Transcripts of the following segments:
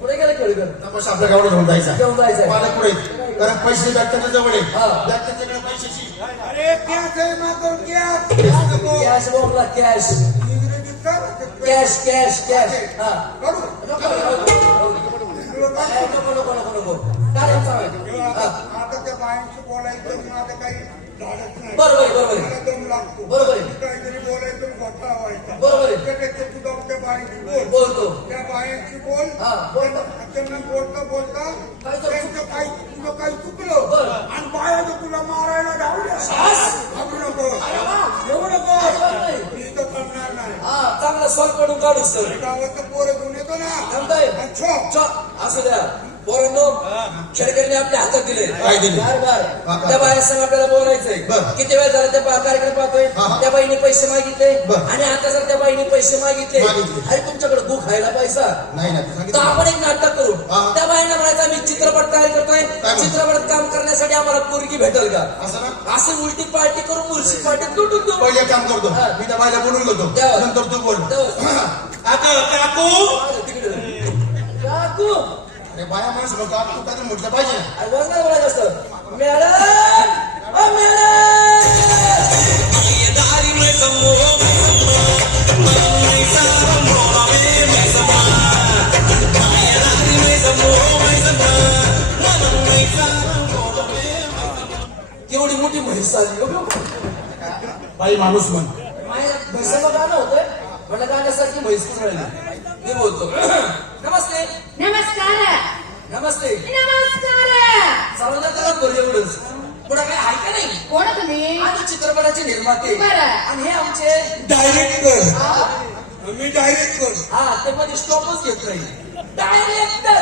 पुढे गेलं आपल्या गावाला घेऊन जायचा घेऊन जायचंय. मला पुढे. कारण पैसे बॅगच्या जवळ आहे. हा. बॅगच्याकडे पैशाची. अरे कॅश आहे माझं कॅश कॅश बोलला कॅश? कॅश कॅश कॅश हा. काढू. नको नको नको नको. काय हा. आता आता त्या बायांशी बोलायचं माझं काही बरोबर आहे, बरोबर बरोबर गावाचं पोरं घेऊन येतो ना असू द्या दिले काय दिले? बार हा, बार? त्या बायांसंग आपल्याला बोलायचंय बरं. किती वेळ झाला त्या बा- कार्यक्रम पाहतोय हा, हा. त्या बाईने पैसे मागितले बरं. आणि आता जर त्या बाईने पैसे मागितले मागितले. अरे तुमच्याकडे भूक खायला पैसा नाही ना तू तर सांगितलं आपण एक नाटक करू हा. त्या बाईंना म्हणायचं आम्ही चित्रपट तयार करतोय म्हणतो? चित्रपटात काम करण्यासाठी आम्हाला पोरगी भेटेल का असं ना असं उलटी पार्टी करून मुलशी पार्टीत लुटून देऊ पहिले काम करतो हा. मी त्या बायला बोलून घेतो द्यावं. नंतर तू बोल द्यावं. काका काकू मागं तिकडे काकू अरे बाया माणूस म्हणतो आता तू काहीतरी म्हटलं पाहिजे. ना अरे बघ ना बोलायचं असतं मॅडम! ओ मॅडम! मोठी म्हैस आली हो. बाई माणूस म्हण. माझ्या म्हैसाचं गाणं होतंय म्हटलं गाण्यासारखी म्हैस कुठं राहिली? मी बोलतो. नमस्ते. नमस्कार. नमस्ते. नमस्कार. सर्वांना करा बरं एवढंच. पुढे काय आहे का नाही? कोण तुम्ही? आम्ही चित्रपटाचे निर्माते. बरं. आणि हे आमचे डायरेक्टर मी डायरेक्टर हा ते मध्ये स्टॉपच घेत नाही. डायरेक्टर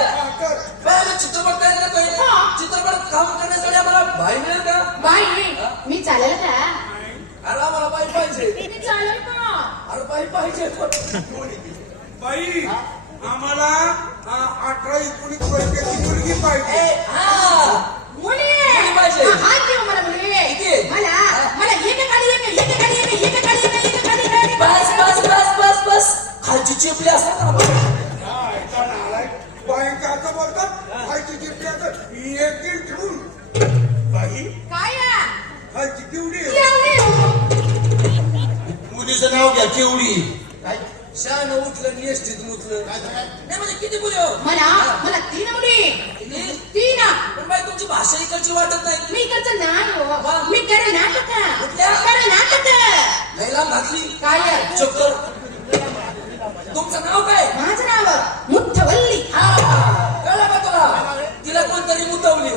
चित्रपट तयार करतोय हा. चित्रपटात काम करण्यासाठी आम्हाला भाई मिळेल का मी चालेल का अरे आम्हाला बाई पाहिजे मी चालेल का अरे बाई पाहिजे. बाई आम्हाला अठरा एकोणीस वर्षाची मुलगी पाहिजे. हा. मुली. मुली पाहिजे. देऊ मला मुली. किती? मला मला एकेकाळी एक एकेकाळी एक एकेकाळी एक एकेकाळी एक बस बस बस बस बस. खालची चिपली असतात हा, असं बोलतात खालची चिठ्ठी असं एक दिन घ्या केवढी काय? शान उठलं निष्ठित मुतलं? नाही म्हणजे किती मुली? हो. मला मला तीन मुली. किती? तीन. पण बाई तुमची भाषा इकडची वाटत नाही. मी इकडचं नाही. हो. मी कर्नाटक. कुठल्या? कर्नाटक. लैला घातली काय? चक्कर. तुमचं नाव काय? माझं नाव मुठ्ठवल्ली कळलं का तुला? तिला कोणतरी मुतवली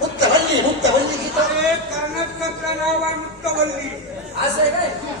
मुक्तवल्ली मुक्तवल्ली गीता. कर्नाटकातलं नाव आहे मुक्तवल्ली असं आहे काय?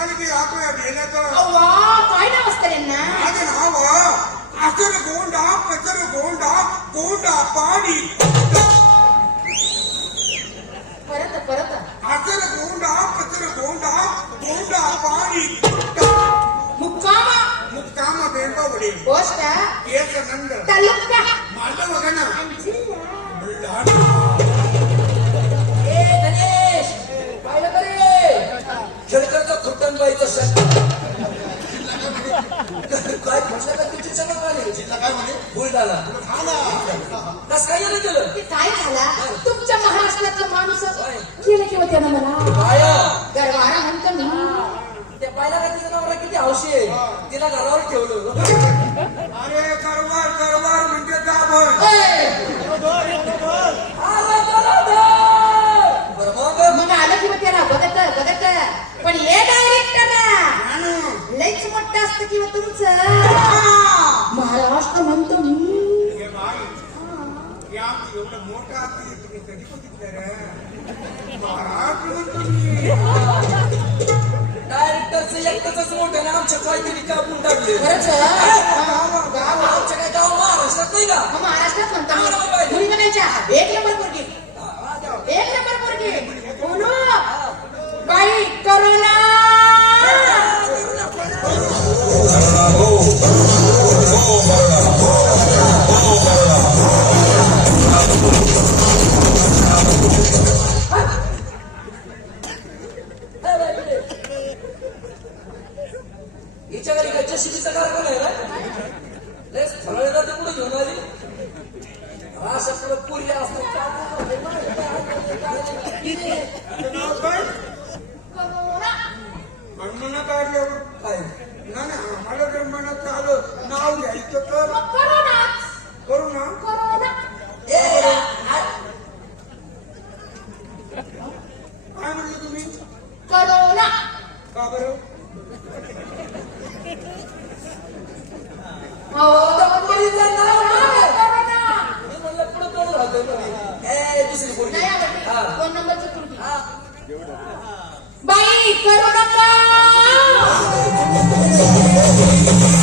ಕಾಲಿಗೆ ಯಾಕೋ ಅದು ಏನಾಯ್ತು ಅವ್ವ ಕಾಯ್ದ ಅವಸ್ಥೆಯನ್ನ ಅದು ನಾವ ಹಸರು ಗೋಂಡ ಪಸರು ಗೋಂಡ ಗೋಂಡ ಪಾಡಿ ಪರತ ಪರತ ಹಸರು ಗೋಂಡ ಪಸರು ಗೋಂಡ ಗೋಂಡ ಪಾಡಿ ಮುಕ್ಕಾಮ ಮುಕ್ಕಾಮ ಬೇಂಬ ಒಡಿ ಕೋಷ್ಟ ಕೇಸ ನಂದ ತಲುಪ್ತ ಮಲ್ಲ ಮಗನ ಅಂಜಿಲ್ಲ खुट्टनबाईचा शब्द काय म्हटलं का तुझी चमक आली तिला काय म्हणे? बुलढाणा. हा ना कस काय गेलं गेलं ते काय झाला? तुमच्या महाराष्ट्रातला माणूस केलं किंवा त्यानं मला? गरवारा म्हणतो मी. त्या बायला काय तिचं नवरा किती हौशी आहे. तिला घरावर ठेवलं. अरे गरवार गरवार म्हणजे दाभर पण हे डायरेक्टर आणू. लईच मोठं असतं किंवा तुमचं? महाराष्ट्र म्हणतो एवढं मोठं असते तुम्ही कधी बघितलं रे? महाराष्ट्र म्हणतो डायरेक्टरचं एकटंच मोठं ना आमच्या काहीतरी कापून टाकले खरंच? गाव आमच्या काय गाव महाराष्ट्रात नाही का? महाराष्ट्रात म्हणतो एक नंबर तुझं नाव काय ना ना आम्हाला जर मनात आलं नाव घ्यायचं तर करू ना करोना ए, आ- काय म्हणलं तुम्ही करोना का बरं हो बघ,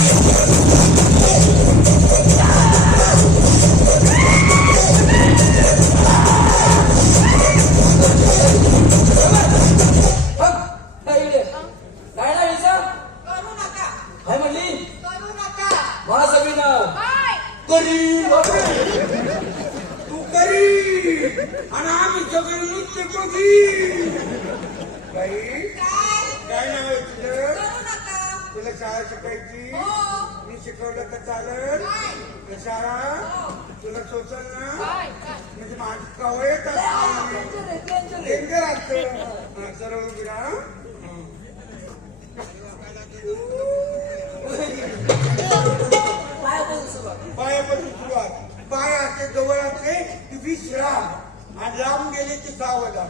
गेले की सावधान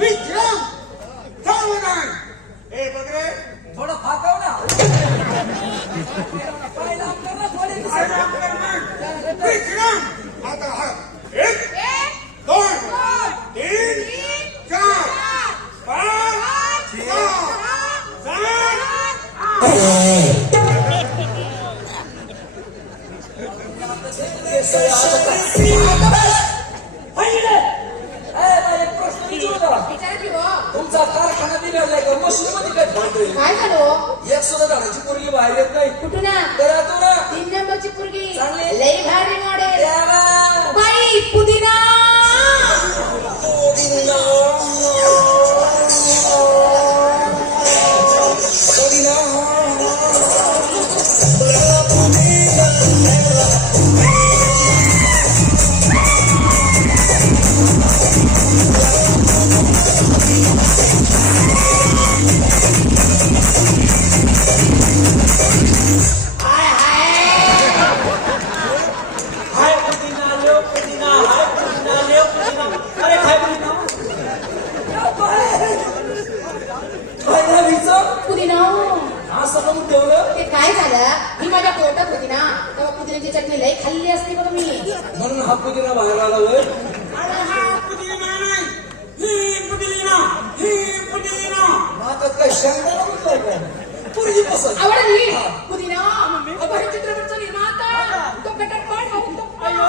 विश्राम सावधान हे बघ रे थोडं फाकाव ना पाय लांब कर ना की हो तुमचा कारखाना दिलेला का मशीन मध्ये काय फाटतोय काय झालं हो? एक सुद्धा झाडाची पोरगी बाहेर येत नाही कुठून ना करा तू ना तीन नंबरची पोरगी चांगली. लई भारी मॉडेल. बाई पुदिना हाय झालं मी माझ्या पोटात होती ना तेव्हा पुदिन्याची चटणी लई खाल्ली असती बघ मी. म्हणून हा पुदिना बाहेर आला होय. अरे हा पुदिना नाही ही पुदिना ही पुदिना. नाकात काय शेंगदाणा म्हणतोय काय पोरगी पसंत आवडली? पुदिना? अभय चित्रपटचा निर्माता. तो कटप्पा ठाऊक अयो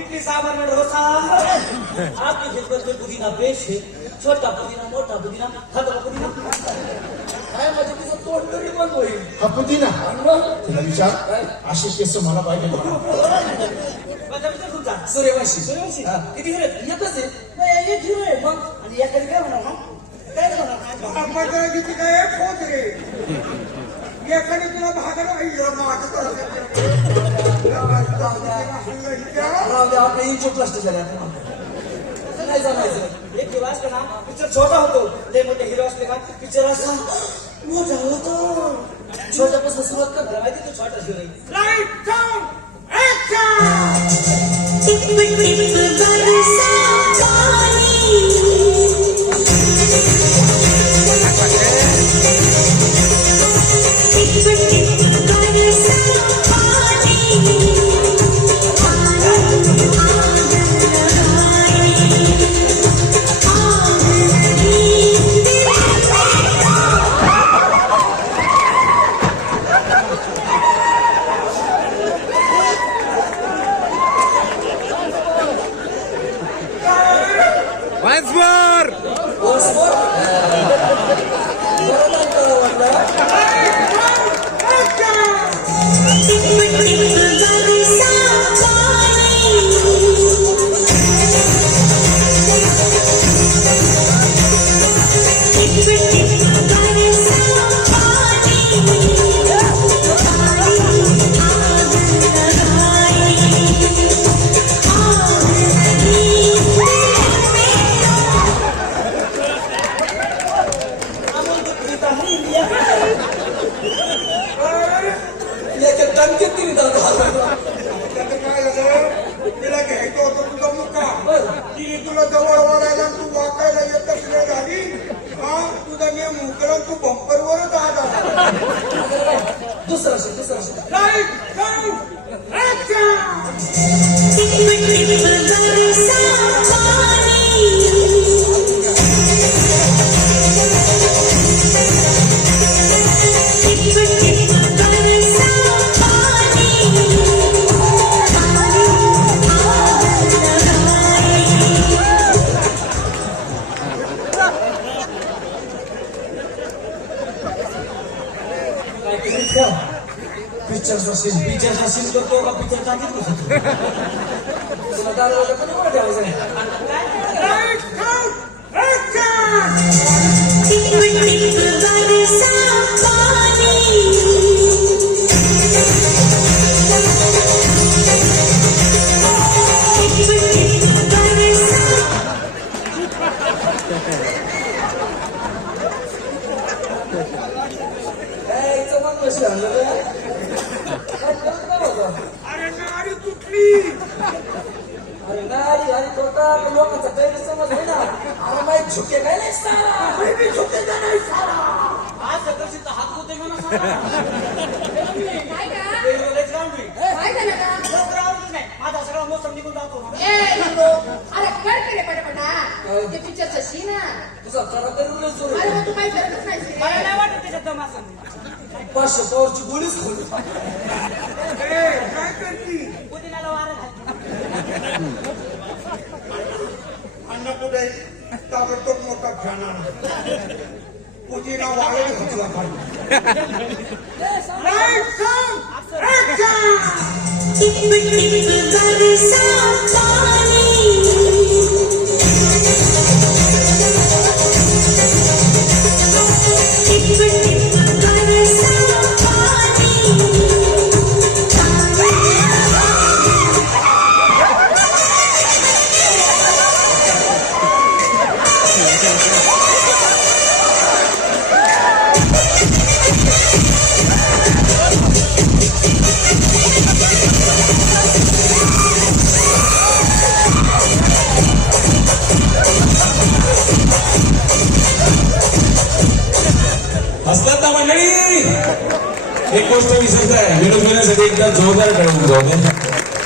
इडली सांबर में डोसा आपकी खिदमत में पुदीना पेश है छोटा पुदीना मोटा पुदीना खतरा पुदीना काय म्हणजे तिचं तोंड तरी बंद होईल. हा आणि मग? तिला विचार. असे केस मला पाहिजे. माझा विचार तुमचा सूर्यवंशी. सूर्यवंशी. हा. किती हिरो? एकच आहे. एक हिरो आहे. मग? आणि एखादी काय म्हणा मग काय म्हणा किती काय पोच रे. एखादी तुला भागाला अय्यो, माझं तर राहू दे आपल्या इंचो प्लास्टिक झाले आता नाही जमायचं. एक हिरो असले ना पिक्चर छोटा होतो. ते मोठे हिरो असले का पिक्चर असा मोठा होतो छोट्यापासून सुरुवात कर तुला माहिती तू छोटा आहे लाइट साऊंड ऍक्शन का पिक्चरचा सीन पिक्चरचा सीन करतो का पिक्चर टाकत नसतो तुला दादा पण वाटायचं माझा सगळा मोसम निघून जातो ए हिरो अरे कर के रे पटापटा ते पिक्चरचं सीन आहे तुझा करा तरी उलट सुरू अरे मग तू काही करतच नाही scene. मला नाही वाटत त्याच्यात दम असेल पाचशे पॉवरची गोळीच खोली ए काय करती पुदिन्याला वारं घालते अन्न कुठे ताबडतोब मोठा फॅन आणा पुजीला वाळून घातला पाहिजे Lights out! Action! हसलात गोष्ट विसरताय. विनोद घेण्यासाठी एकदा जोरदार टाळून जाऊ